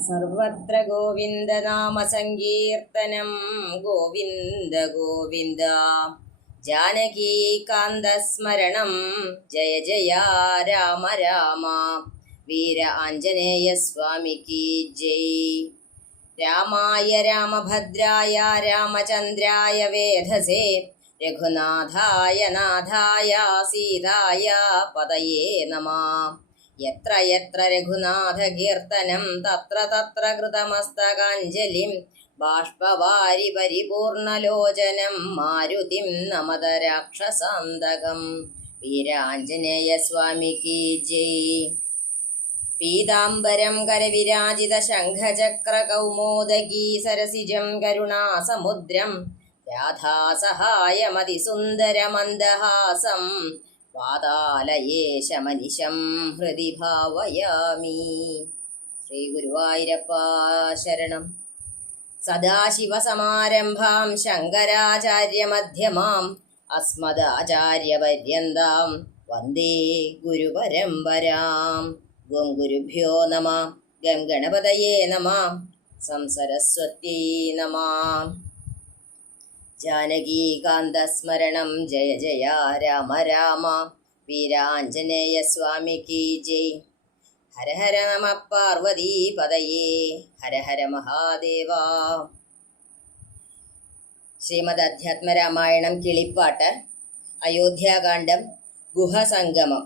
സർവത്ര ഗോവിന്ദനാമസങ്കീർത്തനം ഗോവിന്ദ ഗോവിന്ദ. ജാനകീകാന്തസ്മരണം ജയ ജയ രാമ രാമ. വീര ആഞ്ജനേയ സ്വാമിക്ക് ജയ്. രാമായ രാമഭദ്രായ രാമചന്ദ്രായ വേധസേ രഘുനാഥായ നാഥായ സീതായ പതയേ നമഃ. യത്ര യത്ര രഘുനാഥകീർത്തനം തത്ര തത്ര കൃതമസ്തകാഞ്ജലിം ബാഷ്പവാരി പരിപൂർണലോചനം മാരുതിം നമത രാക്ഷസാന്തകം. വീരാഞ്ജനേയ സ്വാമിക്ക് ജയ്. പീതാംബരം കരവിരാജിത ശംഖചക്ര കൗമോദഗീ സരസിജം കരുണാസമുദ്രം രാധാസഹായമതിസുന്ദരമന്ദഹാസം വാതാലയേശമനിശം ഹൃദി ഭാവയാമി. ശ്രീ ഗുരുവായൂരപ്പ ശരണം. സദാശിവസമാരംഭാം ശങ്കരാചാര്യമധ്യമാം അസ്മദാചാര്യപര്യന്താം വന്ദേ ഗുരുപരമ്പരാം. ഗും ഗുരുഭ്യോ നമഃ. ഗം ഗണപതയേ നമഃ. സം സരസ്വത്യൈ നമഃ. ജാനകീകാന്തസ്മരണം ജയ ജയ രാമ രാമ. വീരാഞ്ജനേയ സ്വാമിക്ക് ജയ്. ഹര ഹര നമ പാർവതീ പതയേ. ഹര ഹര മഹാദേവ. ശ്രീമദ് അധ്യാത്മരാമായണം കിളിപ്പാട്ട്. അയോധ്യാകാന്ഡം ഗുഹസംഗമം.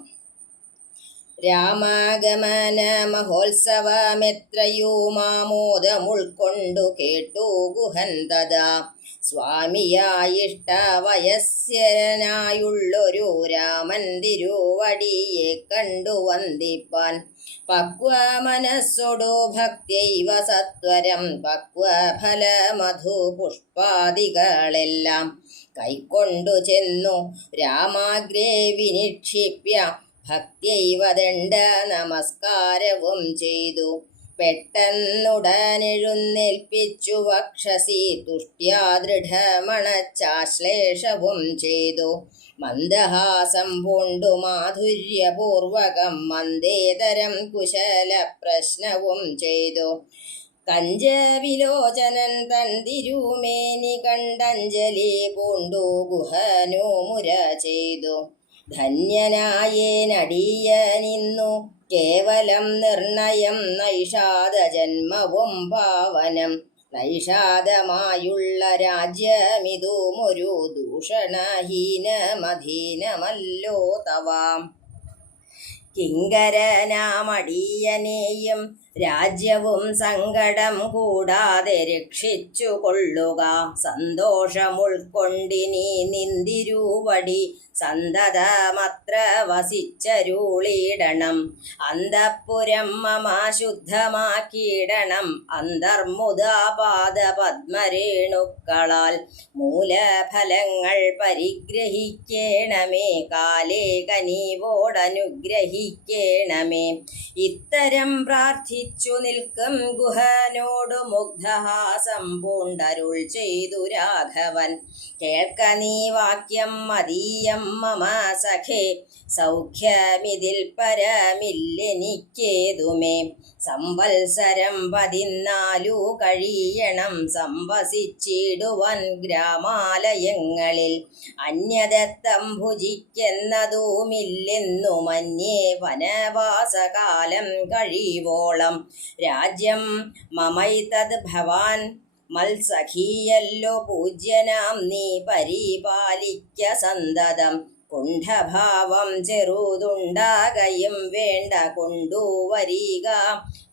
രാമാഗമന മഹോത്സവമെത്രയോ മാമോദമുൾക്കൊണ്ടു കേട്ടു ഗുഹൻ തഥാ. സ്വാമിയായിഷ്ടവയസ്യനായുള്ളൊരു രാമൻ തിരുവടിയെ കണ്ടു വന്ദിപ്പാൻ പക്വമനസ്സോടു ഭക്ത്യൈവ സത്വരം പക്വഫലമധു പുഷ്പാദികളെല്ലാം കൈക്കൊണ്ടു ചെന്നു രാമാഗ്രേ വിനിക്ഷിപ്യ ഭക്ത്യൈവ ദണ്ഡ നമസ്കാരവും ചെയ്തു. പെട്ടെന്നുടനെഴുന്നേൽപ്പിച്ചു വക്ഷസി തുഷ്ട്യാ ദൃഢമണച്ചാശ്ലേഷവും ചെയ്തു. മന്ദഹാസം പൂണ്ടു മാധുര്യപൂർവകം മന്ദേതരം കുശല പ്രശ്നവും ചെയ്തു. കഞ്ചവിലോചനൻ തൻ തിരുമേനി കണ്ടഞ്ജലി പൂണ്ടു ഗുഹനു മുര ചെയ്തു. ധന്യനായേനടിയനിന്നു കേവലം നിർണയം നൈഷാദ ജന്മവും പാവനം. നൈഷാദമായുള്ള രാജ്യമിതുമൊരു ദൂഷണഹീനമധീനമല്ലോ തവാം. കിങ്കരനാമടിയനെയും രാജ്യവും സങ്കടം കൂടാതെ രക്ഷിച്ചു കൊള്ളുക. സന്തോഷമുൾക്കൊണ്ടിനി നിന്തിരുവടി സന്തതമത്ര വസിച്ചരുളിടണം. അന്തഃപുരം മമ ശുദ്ധമാക്കിയിടണം. അന്തർമുദാപാദപദ്മരേണുക്കളാൽ മൂലഫലങ്ങൾ പരിഗ്രഹിക്കേണമേ. കാലേ കനിവോടനുഗ്രഹിക്കേണമേ. ഇത്തരം പ്രാർത്ഥിച്ചു നിൽക്കും ഗുഹനോടു മുഗ്ധഹാസം പൂണ്ടരുൾ ചെയ്തു രാഘവൻ. കേൾക്ക നീ വാക്യം മതീയം മമ സഖേ. സൗഖ്യമിതിൽ പരമില്ലെനിക്കേതുമേ. സംവത്സരം 14 കഴിയണം സംവസിച്ചിടുവാൻ ഗ്രാമാലയങ്ങളിൽ. അന്യദത്തം ഭുജിക്കെന്നതുമില്ലെന്നു മന്യേ വനവാസകാലം കഴിവോളം. രാജ്യം മമൈതദ് ഭവാൻ മത്സഖീയല്ലോ പൂജ്യനാം നീ പരിപാലിക്ക സന്തതം. കുണ്ഠഭാവം ചെറുതുണ്ടാകയും വേണ്ട കൊണ്ടുവരിക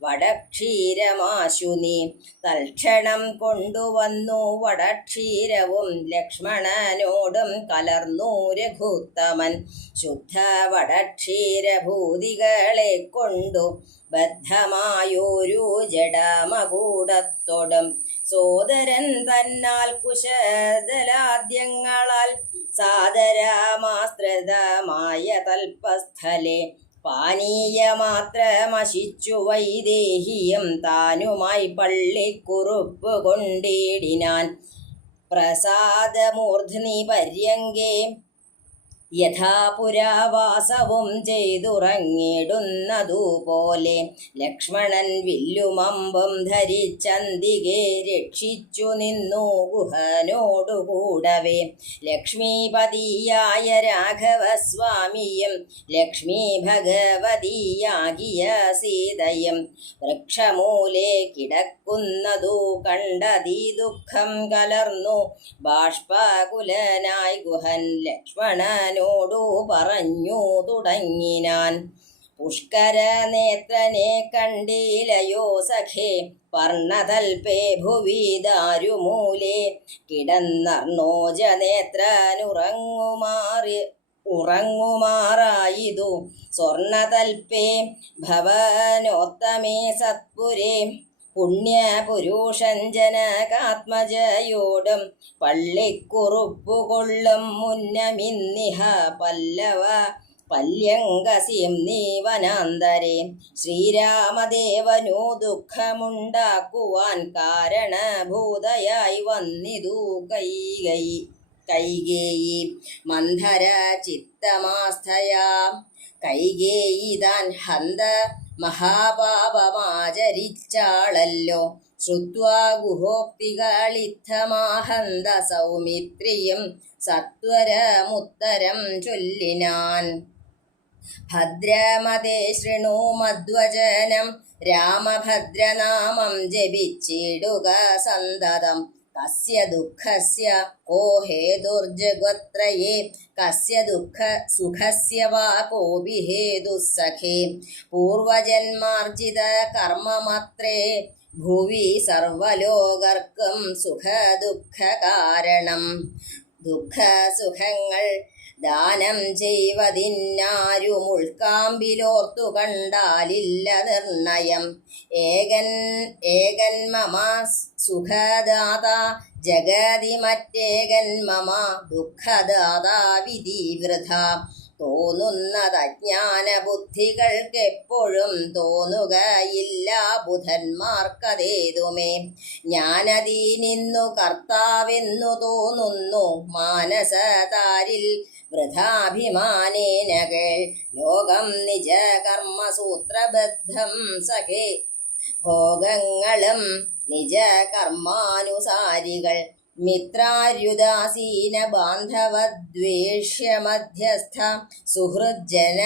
വടക്ഷീരമാശു നീ. തൽക്ഷണം കൊണ്ടുവന്നു വടക്ഷീരവും ലക്ഷ്മണനോടും കലർന്നു രഘുത്തമൻ. ശുദ്ധ വടക്ഷീരഭൂതികളെ കൊണ്ടു ബദ്ധമായൊരു ജഡമകൂടത്തോടും സോദരൻ തന്നാൽ കുശദലാദ്യങ്ങളാൽ സാദരമാസ്ത്രതമായ തൽപസ്ഥലെ പാനീയമാത്രമശിച്ചു വൈദേഹിയും താനുമായി പള്ളിക്കുറുപ്പ് കൊണ്ടിടിനാൻ. പ്രസാദമൂർധ്നി പര്യങ്കേ യഥാ പുരാവാസവും ചെയ്തുറങ്ങിടുന്നതുപോലെ ലക്ഷ്മണൻ വില്ലുമമ്പും ധരിച്ചന്തികെ രക്ഷിച്ചു നിന്നു ഗുഹനോടുകൂടവേ. ലക്ഷ്മീപതിയായ രാഘവസ്വാമിയും ലക്ഷ്മീ ഭഗവതിയാകിയ സീതയും വൃക്ഷമൂലെ കിടക്കുന്നതു കണ്ടതീ ദുഃഖം കലർന്നു ബാഷ്പകുലനായി ഗുഹൻ ലക്ഷ്മണനോടു പറഞ്ഞു തുടങ്ങിനാൻ. പുഷ്കര നേത്രനെ കണ്ടിലയോ സഖേ, പർണതൽപേ ഭുവി ദാരുമൂലേ ഉറങ്ങുമാറായിതു സ്വർണതൽപേ ഭവനോത്തമേ സത്പുരേ. പുണ്യപുരുഷൻ ജനകാത്മജയോടും പള്ളിക്കുറുപ്പുകൊള്ളും മുന്നമിന്നിഹ പല്യങ്കസിം നീവനാന്തരെ. ശ്രീരാമദേവനു ദുഃഖമുണ്ടാക്കുവാൻ കാരണഭൂതയായി വന്നിതു കൈകേയി മന്ധര ചിത്തമാസ്ഥയാ. കൈകേയി താൻ ഹന്ത മഹാപാപമാചരിച്ചാളല്ലോ. ശ്രുത്വാ ഗുഹോക്തികളിത്തമാഹന്ത സൗമിത്രിയും സത്വരമുത്തരം ചൊല്ലിനാൻ. ഭദ്രമതേ ശൃണു മദ്വചനം, രാമഭദ്രനാമം ജപിച്ചിടുക സന്തതം. കസ്യ ദുഃഖസ്യ കോ ഹേതുർജഗത്രയേ, കസ്യ ദുഃഖ സുഖസ്യ വാ കോപി ഹേതുസ്സഖേ. പൂർവജന്മാർജിത കർമ്മമത്രേ ഭുവി സർവലോകർക്കും സുഖദുഃഖ കാരണം. ദുഃഖസുഖങ്ങൾ ദാനം ചെയ്വതിന്നാരുമുൾക്കാമ്പിലോർത്തു കണ്ടാലില്ല നിർണയം. ഏകൻ മമ സുഖദാതാ ജഗതി മറ്റേകൻ മമ ദുഃഖദാതാ വിധി വൃഥ. തോന്നുന്നതജ്ഞാന ബുദ്ധികൾക്കെപ്പോഴും തോന്നുകയില്ല ബുധന്മാർക്കതേതുമേ. ഞാനതീ നിന്നു കർത്താവെന്നു തോന്നുന്നു മാനസതാരിൽ വൃഥാഭിമാനേന കേൾ. ലോകം നിജ കർമ്മസൂത്രബദ്ധം സഖേ, ഭോഗങ്ങളും നിജ കർമാനുസാരികൾ. മിത്രാര്യുദാസീന ബാന്ധവദ്വേഷ്യ മധ്യസ്ഥ സുഹൃജ്ജന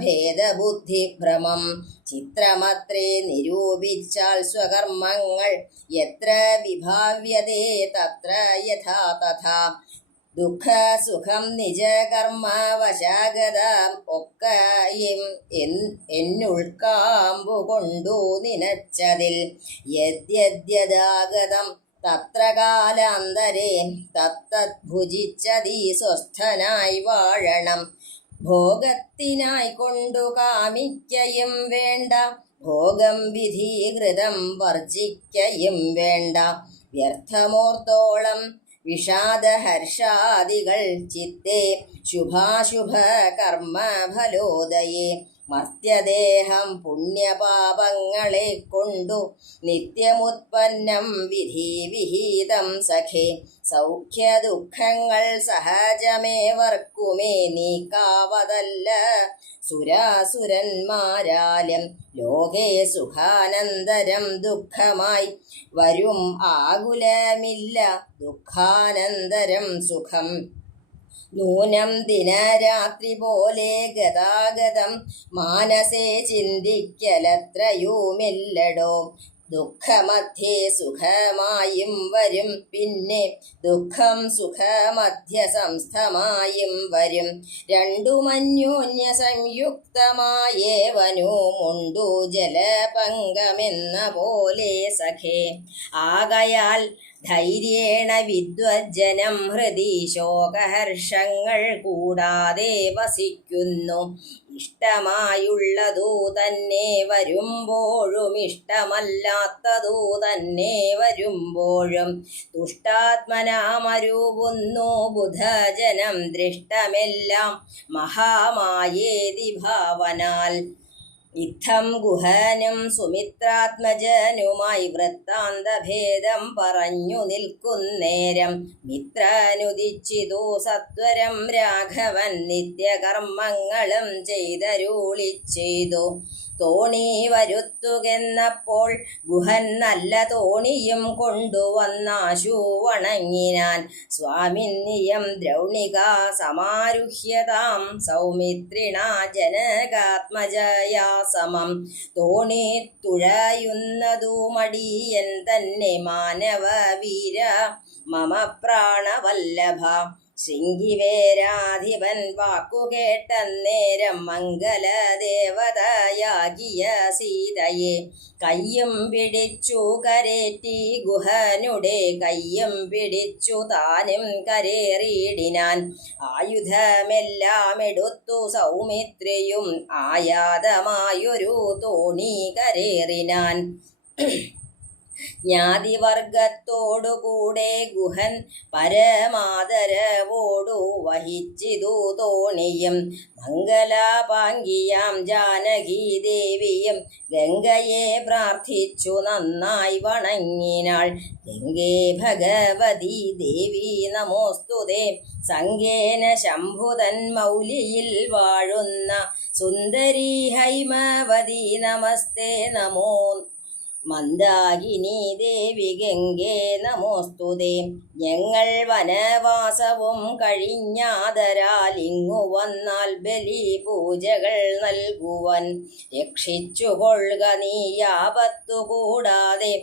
ഭേദബുദ്ധിഭ്രമം. ചിത്രമത്രേ നിരൂപിച്ചാൽ സ്വകർമ്മങ്ങൾ എത്ര വിഭാവ്യതേ തത്ര യഥാ തഥാ. ദുഃഖസുഖം നിജകർമ്മവശാഗത ഒക്കയും എന്നുൾക്കാമ്പു കൊണ്ടു നിനച്ചതിൽ. യദ്യദ്യദാഗതം തത്ര കാലാന്തരേ തത്തദ്ഭുജിച്ചതീ സ്വസ്ഥനായി വാഴണം. ഭോഗത്തിനായി കൊണ്ടു കാമിക്കയും വേണ്ട, ഭോഗം വിധീകൃതം വർജിക്കയും വേണ്ട. വ്യർത്ഥമോർത്തോളം വിഷാദഹർഷാദികൾ ചിത്തേ ശുഭാശുഭ കർമ്മഫലോദയേ. മർത്യദേഹം പുണ്യപാപങ്ങളെ കൊണ്ടു നിത്യമുത്പന്നം വിധി വിഹിതം സഖേ. സൗഖ്യദുഃഖങ്ങൾ സഹജമേവർക്കുമേ നീക്കാവതല്ല സുരാസുരന്മാരാലും. ലോകേ സുഖാനന്തരം ദുഃഖമായി വരും ആകുലമില്ല ദുഃഖാനന്തരം സുഖം. നൂനം ദിനരാത്രി പോലെ ഗതാഗതം മാനസേ ചിന്തിക്കലത്രയുമില്ലടോ. ദുഃഖമധ്യേ സുഖമായും വരും, പിന്നെ ദുഃഖം സുഖമധ്യ സംസ്ഥമായും വരും. രണ്ടുമന്യോന്യ സംയുക്തമായേവനുമുണ്ടു ജലപങ്കമെന്ന പോലെ സഖേ. ആകയാൽ ധൈര്യേണ വിദ്വജ്ജനം ഹൃദി ശോകഹർഷങ്ങൾ കൂടാതെ വസിക്കുന്നു. ഇഷ്ടമായുള്ളതു തന്നെ വരുമ്പോഴും ഇഷ്ടമല്ലാത്തതു തന്നെ വരുമ്പോഴും തുഷ്ടാത്മനാമരൂപുന്നു ബുധജനം. ദൃഷ്ടമെല്ലാം മഹാമായേതി ഭാവനാൽ ഇത്തം ഗുഹനും സുമിത്രാത്മജനുമായി വൃത്താന്തഭേദം പറഞ്ഞു നിൽക്കുന്നേരം മിത്രനുദിച്ചിതു സത്വരം രാഘവൻ നിത്യകർമ്മങ്ങളും ചെയ്തരുളിച്ചെയ്തു. തോണി വരുത്തുകെന്നപ്പോൾ ഗുഹൻ നല്ല തോണിയും കൊണ്ടുവന്നാശു വണങ്ങിനാൻ. സ്വാമിന്നിയം ദ്രൗണിക സമാരുഹ്യതാം സൗമിത്രിണാ ജനകാത്മജയാ സമം. തോണി തുഴയുന്നതു മടിയൻ തന്നെ മാനവവീര മമ പ്രാണവല്ലഭ. ശൃംഗിവേരാധിപൻ വാക്കുകേട്ടന്നേരം മംഗലദേവതയാകിയ സീതയെ കയ്യും പിടിച്ചു കരേറ്റി ഗുഹനുടെ കയ്യും പിടിച്ചു താനും കരേറിയിടിനാൻ. ആയുധമെല്ലാം എടുത്തു സൗമിത്രിയും ആയാതമായൊരു തോണി കരേറിനാൻ. ജ്ഞാതിവർഗത്തോടുകൂടെ ഗുഹൻ പരമാദരവോടു വഹിച്ചിതു തോണിയും. മംഗലാപാങ്കിയാം ജാനകി ദേവിയും ഗംഗയെ പ്രാർത്ഥിച്ചു നന്നായി വണങ്ങിനാൾ. ഗംഗേ ഭഗവതി ദേവി നമോസ്തുതേ. സംഗേന ശംഭുതൻ മൗലിയിൽ വാഴുന്ന സുന്ദരി ഹൈമവതി നമസ്തേ നമോ. മന്ദാകിനി ദേവി ഗംഗേ നമോസ്തുതേ. ഞങ്ങൾ വനവാസവും കഴിഞ്ഞാദരാൽ ഇങ്ങു വന്നാൽ ബലി പൂജകൾ നൽകുവൻ. രക്ഷിച്ചുകൊള്ളുക നീ ആപത്തു കൂടാതെ.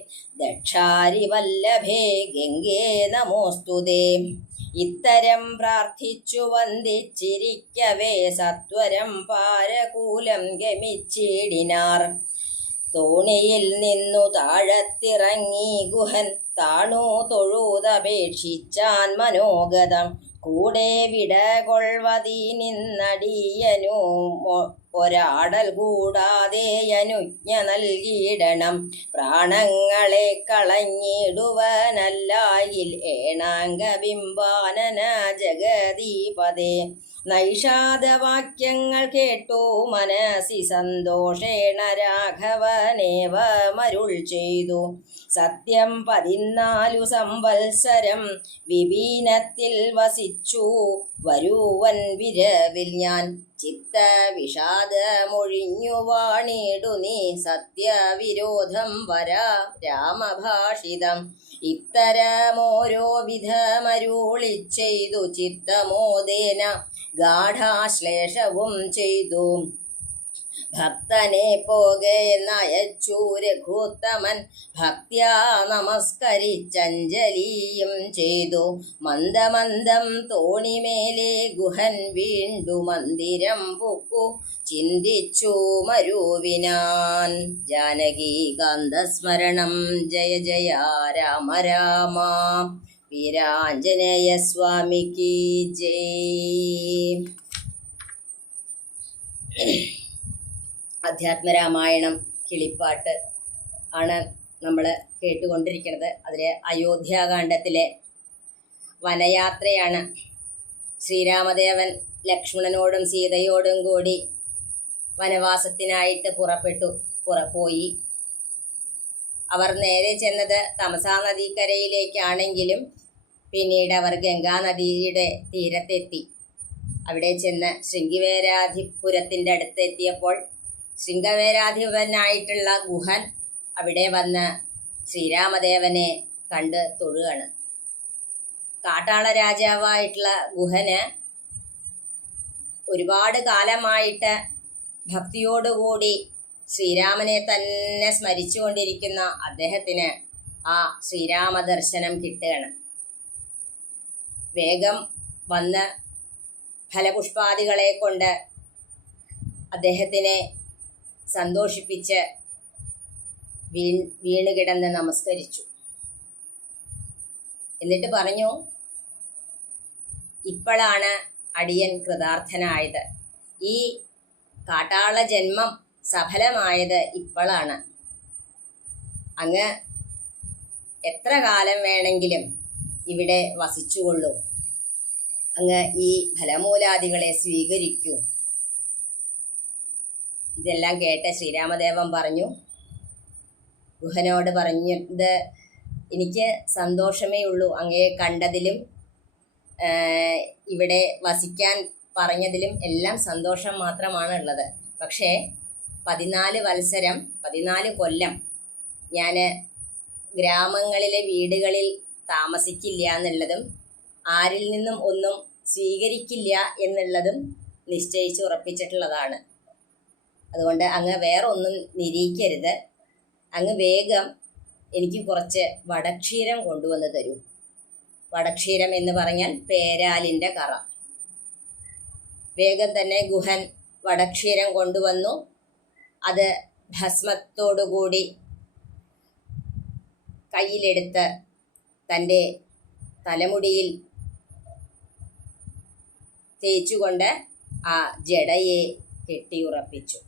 ദക്ഷാരി വല്ലഭേ ഗംഗേ നമോസ്തുതേ. ഇത്തരം പ്രാർത്ഥിച്ചു വന്ദിച്ചിരിക്കവേ സത്വരം പാരകൂലം ഗമിച്ചിടിനാർ. തോണിയിൽ നിന്നു താഴത്തിറങ്ങി ഗുഹൻ താണു തൊഴുതപേക്ഷിച്ചാൻ മനോഗതം. കൂടെ വിടകൊള്ളുവതിനിന്നടിയനു ഒരാടൽ കൂടാതെ അനുജ്ഞ നൽകിയിടണം. പ്രാണങ്ങളെ കളഞ്ഞിടുവനല്ലായിൽ ഏണാംഗബിംബാനന ജഗദീപദേ. നൈഷാദവാക്യങ്ങൾ കേട്ടു മനസി സന്തോഷേണ രാഘവനേവമരുൾ ചെയ്തു. സത്യം 14 സംവത്സരം വിപീനത്തിൽ വസിച്ചു വരുവൻ വിരവിൽ ഞാൻ. ചിത്ത വിഷാദമൊഴിഞ്ഞു വാണിടു നീ സത്യവിരോധം വരാ രാമഭാഷിതം. ഇത്തരമോരോ വിധമരുളി ചെയ്തു ചിത്തമോദേന ഗാഠാശ്ലേഷവും ചെയ്തു. ഭക്തനെ പോകെ നയച്ചു രഘുത്തമൻ ഭക്ത്യാ നമസ്കരിച്ചഞ്ജലിയും ചെയ്തു. മന്ദമന്ദം തോണിമേലെ ഗുഹൻ വീണ്ടു മന്ദിരം പൊക്കു ചിന്തിച്ചു മരുവിനാൻ. ജാനകീകാന്തസ്മരണം ജയ ജയ രാമ രാമ. വീരാഞ്ജനേയ സ്വാമിക്ക് ജയ്. അധ്യാത്മരാമായണം കിളിപ്പാട്ട് ആണ് നമ്മൾ കേട്ടുകൊണ്ടിരിക്കുന്നത്. അതിലെ അയോധ്യാകാന്ഡത്തിലെ വനയാത്രയാണ്. ശ്രീരാമദേവൻ ലക്ഷ്മണനോടും സീതയോടും കൂടി വനവാസത്തിനായിട്ട് പോയി. അവർ നേരെ ചെന്നത് തമസാ നദീക്കരയിലേക്കാണെങ്കിലും പിന്നീട് അവർ ഗംഗാനദിയുടെ തീരത്തെത്തി. അവിടെ ചെന്ന് ശൃംഗിവേരാധിപുരത്തിൻ്റെ അടുത്തെത്തിയപ്പോൾ ശൃംഗവേരാധിപനായിട്ടുള്ള ഗുഹൻ അവിടെ വന്ന് ശ്രീരാമദേവനെ കണ്ട് തൊഴുകയാണ്. കാട്ടാള രാജാവായിട്ടുള്ള ഗുഹന് ഒരുപാട് കാലമായിട്ട് ഭക്തിയോടുകൂടി ശ്രീരാമനെ തന്നെ സ്മരിച്ചുകൊണ്ടിരിക്കുന്ന അദ്ദേഹത്തിന് ആ ശ്രീരാമ ദർശനം കിട്ടുകയാണ്. വേഗം വന്ന് ഫലപുഷ്പാദികളെ കൊണ്ട് അദ്ദേഹത്തിനെ സന്തോഷിപ്പിച്ച് വീണുകിടന്ന് നമസ്കരിച്ചു. എന്നിട്ട് പറഞ്ഞു, ഇപ്പോഴാണ് അടിയൻ കൃതാർത്ഥനായത്. ഈ കാട്ടാള ജന്മം സഫലമായത് ഇപ്പോഴാണ്. അങ്ങ് എത്ര കാലം വേണമെങ്കിലും ഇവിടെ വസിച്ചുകൊള്ളൂ. അങ്ങ് ഈ ഫലമൂലാദികളെ സ്വീകരിക്കൂ. ഇതെല്ലാം കേട്ട ശ്രീരാമദേവൻ പറഞ്ഞു, ഗുഹനോട് പറഞ്ഞത്, എനിക്ക് സന്തോഷമേ ഉള്ളൂ, അങ്ങയെ കണ്ടതിലും ഇവിടെ വസിക്കാൻ പറഞ്ഞതിലും എല്ലാം സന്തോഷം മാത്രമാണ് ഉള്ളത്. പക്ഷേ 14 കൊല്ലം ഞാൻ ഗ്രാമങ്ങളിലെ വീടുകളിൽ താമസിക്കില്ല എന്നുള്ളതും ആരിൽ നിന്നും ഒന്നും സ്വീകരിക്കില്ല എന്നുള്ളതും നിശ്ചയിച്ച് ഉറപ്പിച്ചിട്ടുള്ളതാണ്. അതുകൊണ്ട് അങ്ങ് വേറെ ഒന്നും നിരീക്കരുത്. അങ്ങ് വേഗം എനിക്ക് കുറച്ച് വടക്ഷീരം കൊണ്ടുവന്ന് തരൂ. വടക്ഷീരം എന്ന് പറഞ്ഞാൽ പേരാലിൻ്റെ കറ. വേഗം തന്നെ ഗുഹൻ വടക്ഷീരം കൊണ്ടുവന്നു. അത് ഭസ്മത്തോടുകൂടി കയ്യിലെടുത്ത് തൻ്റെ തലമുടിയിൽ തേച്ചുകൊണ്ട് ആ ജടയെ കെട്ടിയുറപ്പിച്ചു.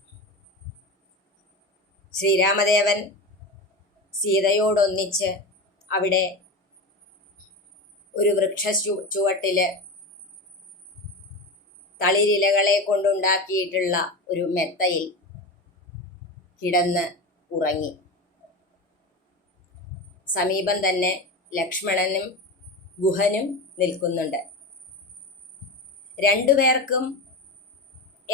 ശ്രീരാമദേവൻ സീതയോടൊന്നിച്ച് അവിടെ ഒരു വൃക്ഷ ചുവട്ടിൽ തളിരിലകളെ കൊണ്ടുണ്ടാക്കിയിട്ടുള്ള ഒരു മെത്തയിൽ കിടന്ന് ഉറങ്ങി. സമീപം തന്നെ ലക്ഷ്മണനും ഗുഹനും നിൽക്കുന്നുണ്ട്. രണ്ടുപേർക്കും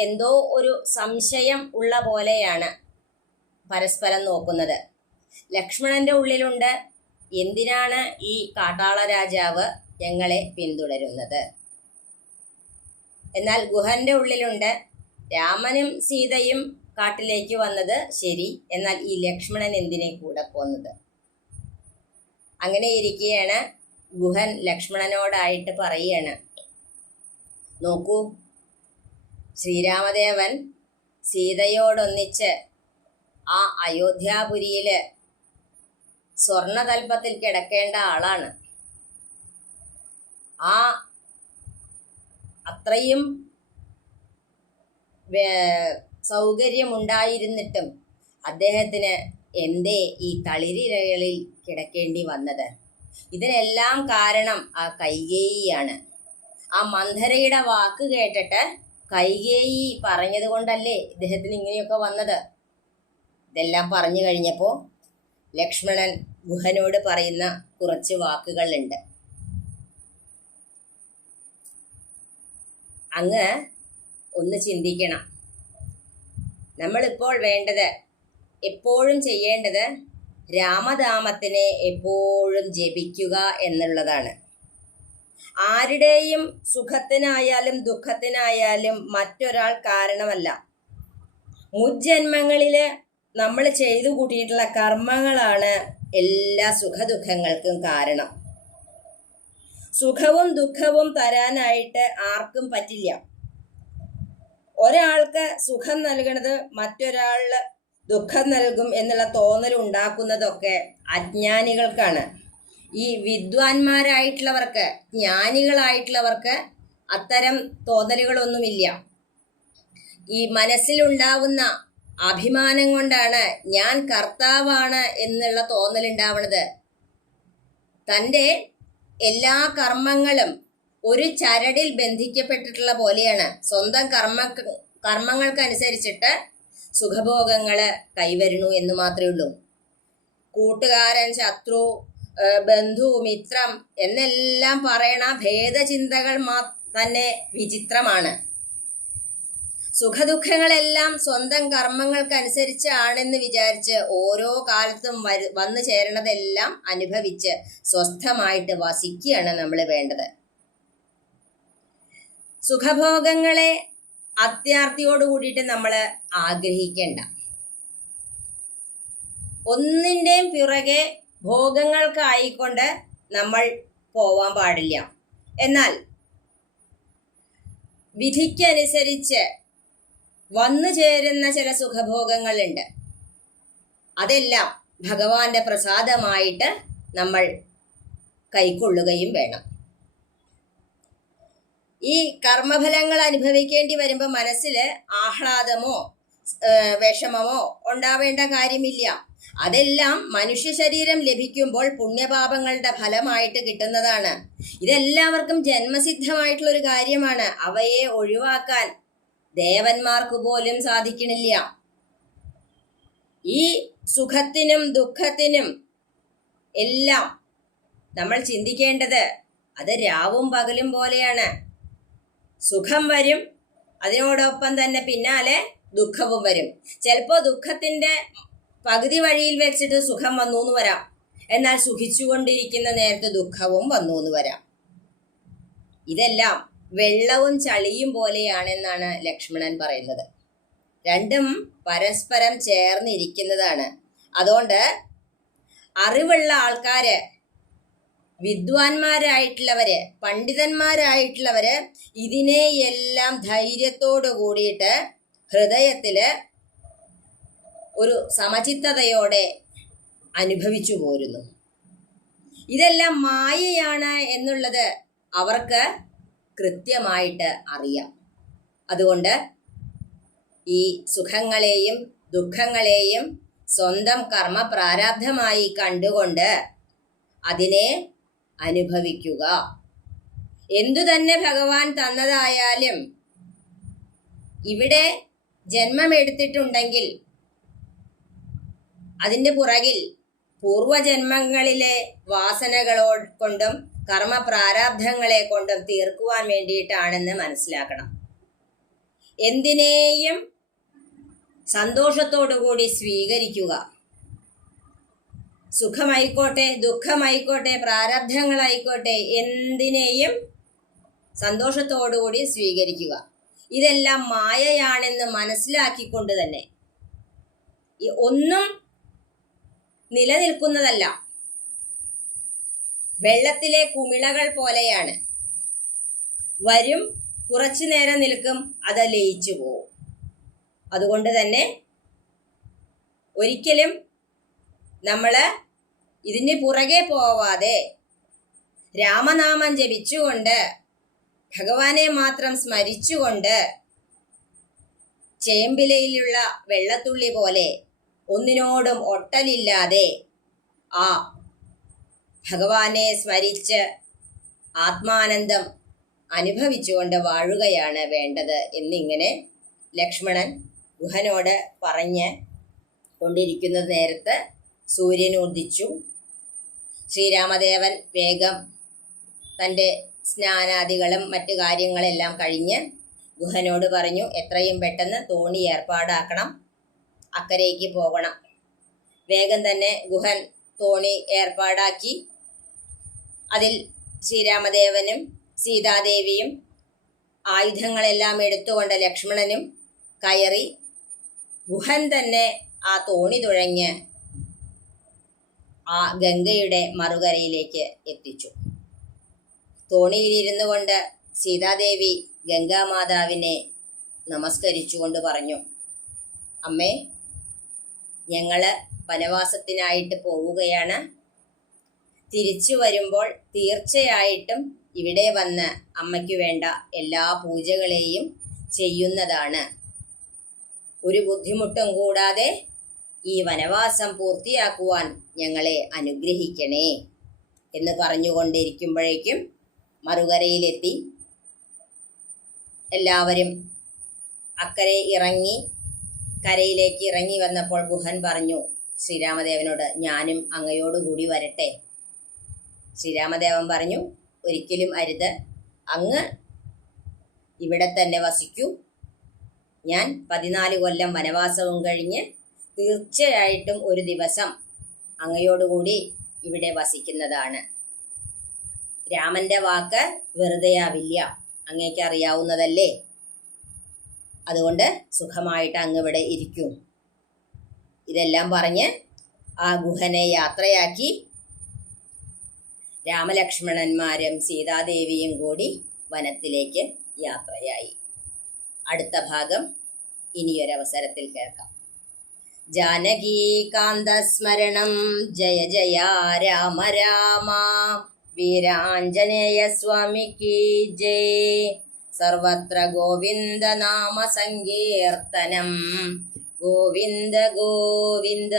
എന്തോ ഒരു സംശയം ഉള്ള പോലെയാണ് പരസ്പരം നോക്കുന്നത്. ലക്ഷ്മണന്റെ ഉള്ളിലുണ്ട്, എന്തിനാണ് ഈ കാട്ടാള രാജാവ് ഞങ്ങളെ പിന്തുടരുന്നത്? എന്നാൽ ഗുഹന്റെ ഉള്ളിലുണ്ട്, രാമനും സീതയും കാട്ടിലേക്ക് വന്നത് ശരി, എന്നാൽ ഈ ലക്ഷ്മണൻ എന്തിനെ കൂടെ പോന്നത്? അങ്ങനെ ഇരിക്കുകയാണ്. ഗുഹൻ ലക്ഷ്മണനോടായിട്ട് പറയുകയാണ്, നോക്കൂ, ശ്രീരാമദേവൻ സീതയോടൊന്നിച്ച് ആ അയോധ്യാപുരിയിൽ സ്വർണതൽപ്പത്തിൽ കിടക്കേണ്ട ആളാണ്. ആ അത്രയും സൗകര്യമുണ്ടായിരുന്നിട്ടും അദ്ദേഹത്തിന് എന്തേ ഈ തളിരിലകളിൽ കിടക്കേണ്ടി വന്നത്? ഇതിനെല്ലാം കാരണം ആ കൈകേയിയാണ്. ആ മന്ധരയുടെ വാക്ക് കേട്ടിട്ട് കൈകേയി പറഞ്ഞത് കൊണ്ടല്ലേ ഇദ്ദേഹത്തിന് ഇങ്ങനെയൊക്കെ വന്നത്. ഇതെല്ലാം പറഞ്ഞു കഴിഞ്ഞപ്പോൾ ലക്ഷ്മണൻ ഗുഹനോട് പറയുന്ന കുറച്ച് വാക്കുകളുണ്ട്. അങ്ങ് ഒന്ന് ചിന്തിക്കണം. നമ്മളിപ്പോൾ വേണ്ടത്, എപ്പോഴും ചെയ്യേണ്ടത് രാമനാമത്തിനെ എപ്പോഴും ജപിക്കുക എന്നുള്ളതാണ്. ആരുടെയും സുഖത്തിനായാലും ദുഃഖത്തിനായാലും മറ്റൊരാൾ കാരണമല്ല. മുജ്ജന്മങ്ങളിൽ നമ്മൾ ചെയ്തു കൂട്ടിയിട്ടുള്ള കർമ്മങ്ങളാണ് എല്ലാ സുഖദുഃഖങ്ങൾക്കും കാരണം. സുഖവും ദുഃഖവും തരാനായിട്ട് ആർക്കും പറ്റില്ല. ഒരാൾക്ക് സുഖം നൽകുന്നത് മറ്റൊരാളിന് ദുഃഖം നൽകും എന്നുള്ള തോന്നൽ ഉണ്ടാക്കുന്നതൊക്കെ അജ്ഞാനികൾക്കാണ്. ഈ വിദ്വാൻമാരായിട്ടുള്ളവർക്ക്, ജ്ഞാനികളായിട്ടുള്ളവർക്ക് അത്തരം തോന്നലുകളൊന്നുമില്ല. ഈ മനസ്സിലുണ്ടാവുന്ന അഭിമാനം കൊണ്ടാണ് ഞാൻ കർത്താവാണ് എന്നുള്ള തോന്നലുണ്ടാവുന്നത്. തൻ്റെ എല്ലാ കർമ്മങ്ങളും ഒരു ചരടിൽ ബന്ധിക്കപ്പെട്ടിട്ടുള്ള പോലെയാണ്. സ്വന്തം കർമ്മങ്ങൾക്കനുസരിച്ചിട്ട് സുഖഭോഗങ്ങൾ കൈവരണു എന്ന് മാത്രമേ ഉള്ളൂ. കൂട്ടുകാരൻ, ശത്രു, ബന്ധു, മിത്രം എന്നെല്ലാം പറയണ ഭേദചിന്തകൾ തന്നെ വിചിത്രമാണ്. സുഖദുഃഖങ്ങളെല്ലാം സ്വന്തം കർമ്മങ്ങൾക്കനുസരിച്ചാണെന്ന് വിചാരിച്ച് ഓരോ കാലത്തും വന്നു ചേരണതെല്ലാം അനുഭവിച്ച് സ്വസ്ഥമായിട്ട് വസിക്കുകയാണ് നമ്മൾ വേണ്ടത്. സുഖഭോഗങ്ങളെ അത്യാർത്തിയോട് കൂടിയിട്ട് നമ്മൾ ആഗ്രഹിക്കേണ്ട. ഒന്നിൻ്റെയും പിറകെ ഭോഗങ്ങൾക്കായിക്കൊണ്ട് നമ്മൾ പോവാൻ പാടില്ല. എന്നാൽ വിധിക്കനുസരിച്ച് വന്നു ചേരുന്ന ചില സുഖഭോഗങ്ങളുണ്ട്. അതെല്ലാം ഭഗവാന്റെ പ്രസാദമായിട്ട് നമ്മൾ കൈക്കൊള്ളുകയും വേണം. ഈ കർമ്മഫലങ്ങൾ അനുഭവിക്കേണ്ടി വരുമ്പോൾ മനസ്സിൽ ആഹ്ലാദമോ വിഷമമോ ഉണ്ടാവേണ്ട കാര്യമില്ല. അതെല്ലാം മനുഷ്യ ശരീരം ലഭിക്കുമ്പോൾ പുണ്യപാപങ്ങളുടെ ഫലമായിട്ട് കിട്ടുന്നതാണ്. ഇതെല്ലാവർക്കും ജന്മസിദ്ധമായിട്ടുള്ളൊരു കാര്യമാണ്. അവയെ ഒഴിവാക്കാൻ ദേവന്മാർക്ക് പോലും സാധിക്കണില്ല. ഈ സുഖത്തിനും ദുഃഖത്തിനും എല്ലാം നമ്മൾ ചിന്തിക്കേണ്ടത് അത് രാവും പകലും പോലെയാണ്. സുഖം വരും, അതിനോടൊപ്പം തന്നെ പിന്നാലെ ദുഃഖവും വരും. ചിലപ്പോൾ ദുഃഖത്തിന്റെ പകുതി വഴിയിൽ വെച്ചിട്ട് സുഖം വന്നു എന്ന് വരാം, എന്നാൽ സുഖിച്ചുകൊണ്ടിരിക്കുന്ന നേരത്ത് ദുഃഖവും വന്നു എന്ന് വരാം. ഇതെല്ലാം വെള്ളവും ചളിയും പോലെയാണെന്നാണ് ലക്ഷ്മണൻ പറയുന്നത്. രണ്ടും പരസ്പരം ചേർന്നിരിക്കുന്നതാണ്. അതുകൊണ്ട് അറിവുള്ള ആൾക്കാര്, വിദ്വാൻമാരായിട്ടുള്ളവര്, പണ്ഡിതന്മാരായിട്ടുള്ളവര് ഇതിനെയെല്ലാം ധൈര്യത്തോടു കൂടിയിട്ട് ഹൃദയത്തില് ഒരു സമചിത്തതയോടെ അനുഭവിച്ചു പോരുന്നു. ഇതെല്ലാം മായയാണ് എന്നുള്ളത് അവർക്ക് കൃത്യമായിട്ട് അറിയാം. അതുകൊണ്ട് ഈ സുഖങ്ങളെയും ദുഃഖങ്ങളെയും സ്വന്തം കർമ്മ പ്രാരാബ്ധമായി കണ്ടുകൊണ്ട് അതിനെ അനുഭവിക്കുക. എന്തു തന്നെ ഭഗവാൻ തന്നതായാലും ഇവിടെ ജന്മമെടുത്തിട്ടുണ്ടെങ്കിൽ അതിൻ്റെ പുറകിൽ പൂർവജന്മങ്ങളിലെ വാസനകളോ കൊണ്ടും കർമ്മ പ്രാരാബ്ധങ്ങളെ കൊണ്ടും തീർക്കുവാൻ വേണ്ടിയിട്ടാണെന്ന് മനസ്സിലാക്കണം. എന്തിനേയും സന്തോഷത്തോടുകൂടി സ്വീകരിക്കുക. സുഖമായിക്കോട്ടെ, ദുഃഖമായിക്കോട്ടെ, പ്രാരബ്ധങ്ങളായിക്കോട്ടെ, എന്തിനേയും സന്തോഷത്തോടുകൂടി സ്വീകരിക്കുക. ഇതെല്ലാം മായയാണെന്ന് മനസ്സിലാക്കിക്കൊണ്ട് തന്നെ, ഒന്നും നിലനിൽക്കുന്നതല്ല, വെള്ളത്തിലെ കുമിളകൾ പോലെയാണ്. വരും, കുറച്ചു നേരം നിൽക്കും, അത് ലയിച്ചു പോവും. അതുകൊണ്ട് തന്നെ ഒരിക്കലും നമ്മൾ ഇതിന് പുറകെ പോവാതെ രാമനാമം ജപിച്ചുകൊണ്ട് ഭഗവാനെ മാത്രം സ്മരിച്ചുകൊണ്ട് ചേമ്പിലയിലുള്ള വെള്ളത്തുള്ളി പോലെ ഒന്നിനോടും ഒട്ടലില്ലാതെ ആ ഭഗവാനെ സ്മരിച്ച് ആത്മാനന്ദം അനുഭവിച്ചുകൊണ്ട് വാഴുകയാണ് വേണ്ടത് എന്നിങ്ങനെ ലക്ഷ്മണൻ ഗുഹനോട് പറഞ്ഞ് കൊണ്ടിരിക്കുന്ന നേരത്ത് സൂര്യൻ ഉദിച്ചു. ശ്രീരാമദേവൻ വേഗം തൻ്റെ സ്നാനാദികളും മറ്റു കാര്യങ്ങളെല്ലാം കഴിഞ്ഞ് ഗുഹനോട് പറഞ്ഞു, എത്രയും പെട്ടെന്ന് തോണി ഏർപ്പാടാക്കണം, അക്കരയ്ക്ക് പോകണം. വേഗം തന്നെ ഗുഹൻ തോണി ഏർപ്പാടാക്കി. അതിൽ ശ്രീരാമദേവനും സീതാദേവിയും ആയുധങ്ങളെല്ലാം എടുത്തുകൊണ്ട് ലക്ഷ്മണനും കയറി. ഗുഹൻ തന്നെ ആ തോണി തുഴഞ്ഞ് ആ ഗംഗയുടെ മറുകരയിലേക്ക് എത്തിച്ചു. തോണിയിലിരുന്നു കൊണ്ട് സീതാദേവി ഗംഗാമാതാവിനെ നമസ്കരിച്ചുകൊണ്ട് പറഞ്ഞു, അമ്മേ, ഞങ്ങൾ വനവാസത്തിനായിട്ട് പോവുകയാണ്. തിരിച്ചു വരുമ്പോൾ തീർച്ചയായിട്ടും ഇവിടെ വന്ന് അമ്മയ്ക്ക് വേണ്ട എല്ലാ പൂജകളെയും ചെയ്യുന്നതാണ്. ഒരു ബുദ്ധിമുട്ടും കൂടാതെ ഈ വനവാസം പൂർത്തിയാക്കുവാൻ ഞങ്ങളെ അനുഗ്രഹിക്കണേ എന്ന് പറഞ്ഞുകൊണ്ടിരിക്കുമ്പോഴേക്കും മറുകരയിലെത്തി. എല്ലാവരും അക്കരെ ഇറങ്ങി കരയിലേക്ക് ഇറങ്ങി വന്നപ്പോൾ ഗുഹൻ പറഞ്ഞു ശ്രീരാമദേവനോട്, ഞാനും അങ്ങയോടുകൂടി വരട്ടെ. ശ്രീരാമദേവൻ പറഞ്ഞു, ഒരിക്കലും അരുത്, അങ്ങ് ഇവിടെ തന്നെ വസിക്കൂ. ഞാൻ 14 കൊല്ലം വനവാസവും കഴിഞ്ഞ് തീർച്ചയായിട്ടും ഒരു ദിവസം അങ്ങയോടുകൂടി ഇവിടെ വസിക്കുന്നതാണ്. രാമന്റെ വാക്ക് വെറുതെയാവില്ല, അങ്ങേക്ക് അറിയാവുന്നതല്ലേ. അതുകൊണ്ട് സുഖമായിട്ട് അങ്ങ് ഇവിടെ ഇരിക്കും. ഇതെല്ലാം പറഞ്ഞ് ആ ഗുഹനെ യാത്രയാക്കി. രാമലക്ഷ്മണന്മാരും സീതാദേവിയും കൂടി വനത്തിലേക്ക് യാത്രയായി. അടുത്ത ഭാഗം ഇനിയൊരവസരത്തിൽ കേൾക്കാം. ജാനകീകാന്തസ്മരണം ജയ ജയ രാമ രാമ. വീരാഞ്ജനേയ സ്വാമിക്ക് ജയ്. സർവത്ര ഗോവിന്ദ നാമ സങ്കീർത്തനം. ഗോവിന്ദ ഗോവിന്ദ.